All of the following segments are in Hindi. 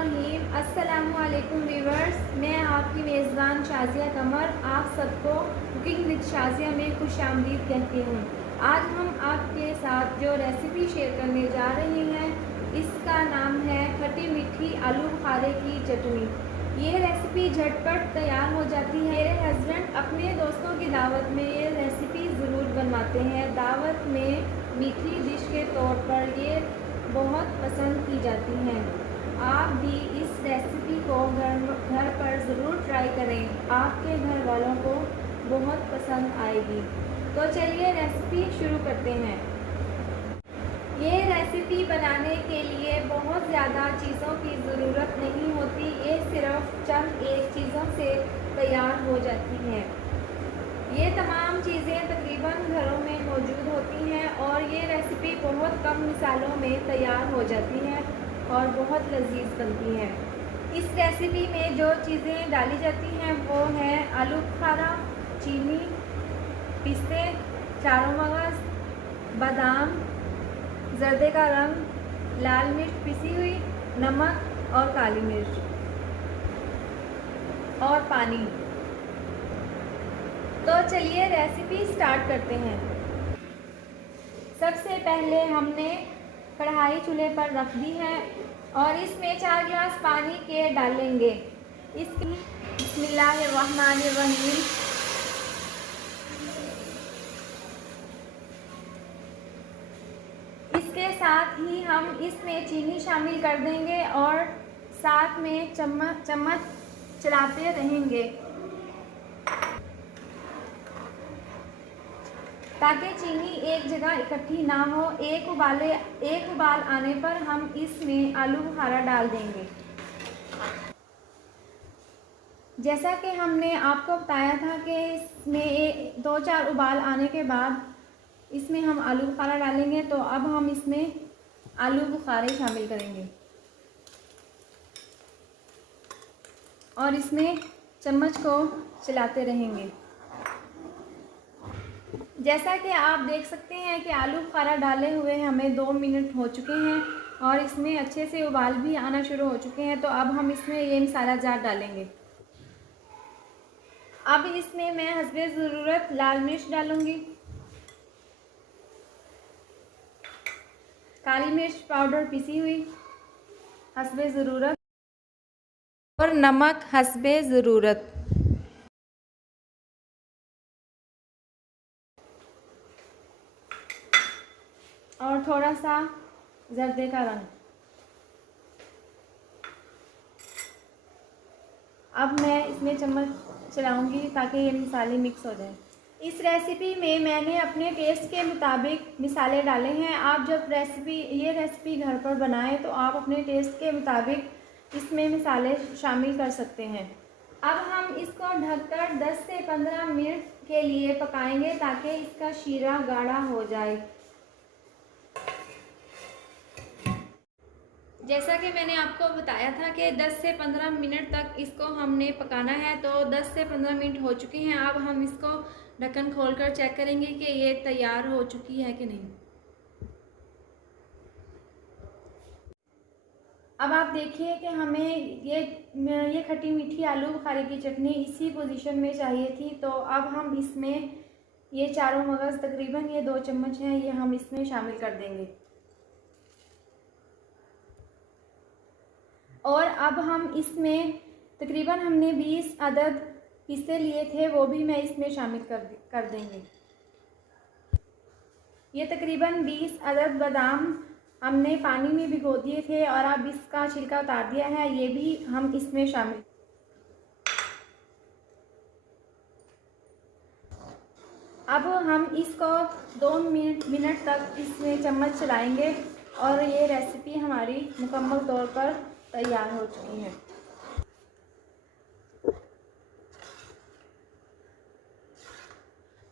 बिस्मिल्लाहिर्रहमानिर्रहीम। अस्सलामुअलैकुम व्यूअर्स, मैं आपकी मेज़बान शाज़िया कमर आप सबको कुकिंग विद शाज़िया में खुशामदीद कहती हूँ। आज हम आपके साथ जो रेसिपी शेयर करने जा रहे हैं इसका नाम है खट्टी मीठी आलू बुखारे की चटनी। ये रेसिपी झटपट तैयार हो जाती है। मेरे हस्बैंड अपने दोस्तों की दावत में ये रेसिपी ज़रूर बनवाते हैं। दावत में मीठी डिश के तौर पर ये बहुत पसंद की जाती हैं। आप भी इस रेसिपी को घर पर ज़रूर ट्राई करें, आपके घर वालों को बहुत पसंद आएगी। तो चलिए रेसिपी शुरू करते हैं। ये रेसिपी बनाने के लिए बहुत ज़्यादा चीज़ों की ज़रूरत नहीं होती, ये सिर्फ चंद एक चीज़ों से तैयार हो जाती है। ये तमाम चीज़ें तकरीबन घरों में मौजूद होती हैं और ये रेसिपी बहुत कम मिसालों में तैयार हो जाती है और बहुत लजीज बनती है। इस रेसिपी में जो चीज़ें डाली जाती हैं वो है आलू बुखारा, चीनी, पिस्ते, चारों मगज़, बादाम, जर्दे का रंग, लाल मिर्च पिसी हुई, नमक और काली मिर्च और पानी। तो चलिए रेसिपी स्टार्ट करते हैं। सबसे पहले हमने कढ़ाई चूल्हे पर रख दी है और इसमें 4 गिलास पानी के डालेंगे। इसकी बिस्मिल्लाहिर्रहमानिर्रहीम। इसके साथ ही हम इसमें चीनी शामिल कर देंगे और साथ में चम्मच चलाते रहेंगे ताकि चीनी एक जगह इकट्ठी ना हो। एक उबाल आने पर हम इसमें आलू बुखारा डाल देंगे। जैसा कि हमने आपको बताया था कि इसमें 2-4 उबाल आने के बाद इसमें हम आलू बुखारा डालेंगे, तो अब हम इसमें आलू बुखारे शामिल करेंगे और इसमें चम्मच को चलाते रहेंगे। जैसा कि आप देख सकते हैं कि आलू बुखारा डाले हुए हमें 2 मिनट हो चुके हैं और इसमें अच्छे से उबाल भी आना शुरू हो चुके हैं। तो अब हम इसमें ये मसाला जार डालेंगे। अब इसमें मैं हस्बे ज़रूरत लाल मिर्च डालूंगी, काली मिर्च पाउडर पिसी हुई हस्बे ज़रूरत और नमक हस्बे ज़रूरत। और थोड़ा सा जर्दे का रंग। अब मैं इसमें चम्मच चलाऊंगी ताकि ये मसाले मिक्स हो जाएं। इस रेसिपी में मैंने अपने टेस्ट के मुताबिक मसाले डाले हैं। आप जब ये रेसिपी घर पर बनाएं तो आप अपने टेस्ट के मुताबिक इसमें मसाले शामिल कर सकते हैं। अब हम इसको ढककर 10 से 15 मिनट के लिए पकाएंगे ताकि इसका शीरा गाढ़ा हो जाए। जैसा कि मैंने आपको बताया था कि 10 से 15 मिनट तक इसको हमने पकाना है, तो 10 से 15 मिनट हो चुके हैं। अब हम इसको ढक्कन खोलकर चेक करेंगे कि ये तैयार हो चुकी है कि नहीं। अब आप देखिए कि हमें ये खट्टी मीठी आलू बुखारे की चटनी इसी पोजीशन में चाहिए थी। तो अब हम इसमें ये चारों मगज़ तकरीबन ये 2 चम्मच हैं, ये हम इसमें शामिल कर देंगे। और अब हम इसमें तकरीबन हमने 20 अदद पिस्ते लिए थे, वो भी मैं इसमें शामिल कर देंगे। ये तकरीबन 20 अदद बादाम हमने पानी में भिगो दिए थे और अब इसका छिलका उतार दिया है, ये भी हम इसमें शामिल। अब हम इसको 2 मिनट तक इसमें चम्मच चलाएंगे और ये रेसिपी हमारी मुकम्मल तौर पर तैयार हो चुकी है।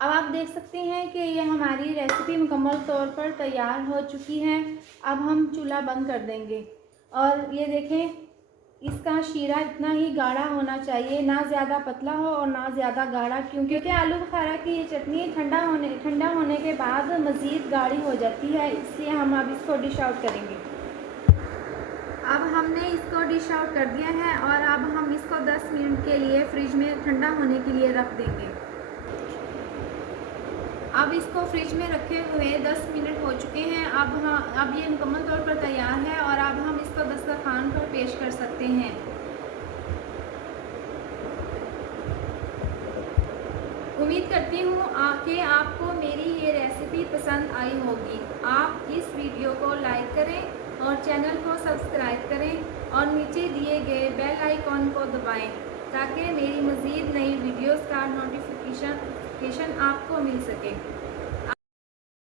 अब आप देख सकते हैं कि ये हमारी रेसिपी मुकम्मल तौर पर तैयार हो चुकी है। अब हम चूल्हा बंद कर देंगे और ये देखें, इसका शीरा इतना ही गाढ़ा होना चाहिए, ना ज़्यादा पतला हो और ना ज़्यादा गाढ़ा, क्योंकि आलू बुखारा की ये चटनी ठंडा होने के बाद मज़ीद गाढ़ी हो जाती है, इसलिए हम अब इसको डिश आउट करेंगे। अब हमने इसको डिश आउट कर दिया है और अब हम इसको 10 मिनट के लिए फ्रिज में ठंडा होने के लिए रख देंगे। अब इसको फ्रिज में रखे हुए 10 मिनट हो चुके हैं। अब ये मुकम्मल तौर पर तैयार है और अब हम इसको दस्तरखान पर पेश कर सकते हैं। उम्मीद करती हूँ कि आपको मेरी ये रेसिपी पसंद आई होगी। आप इस वीडियो को लाइक करें और चैनल को सब्सक्राइब करें और नीचे दिए गए बेल आइकॉन को दबाएं ताकि मेरी मज़ीद नई वीडियोस का नोटिफिकेशन आपको मिल सके।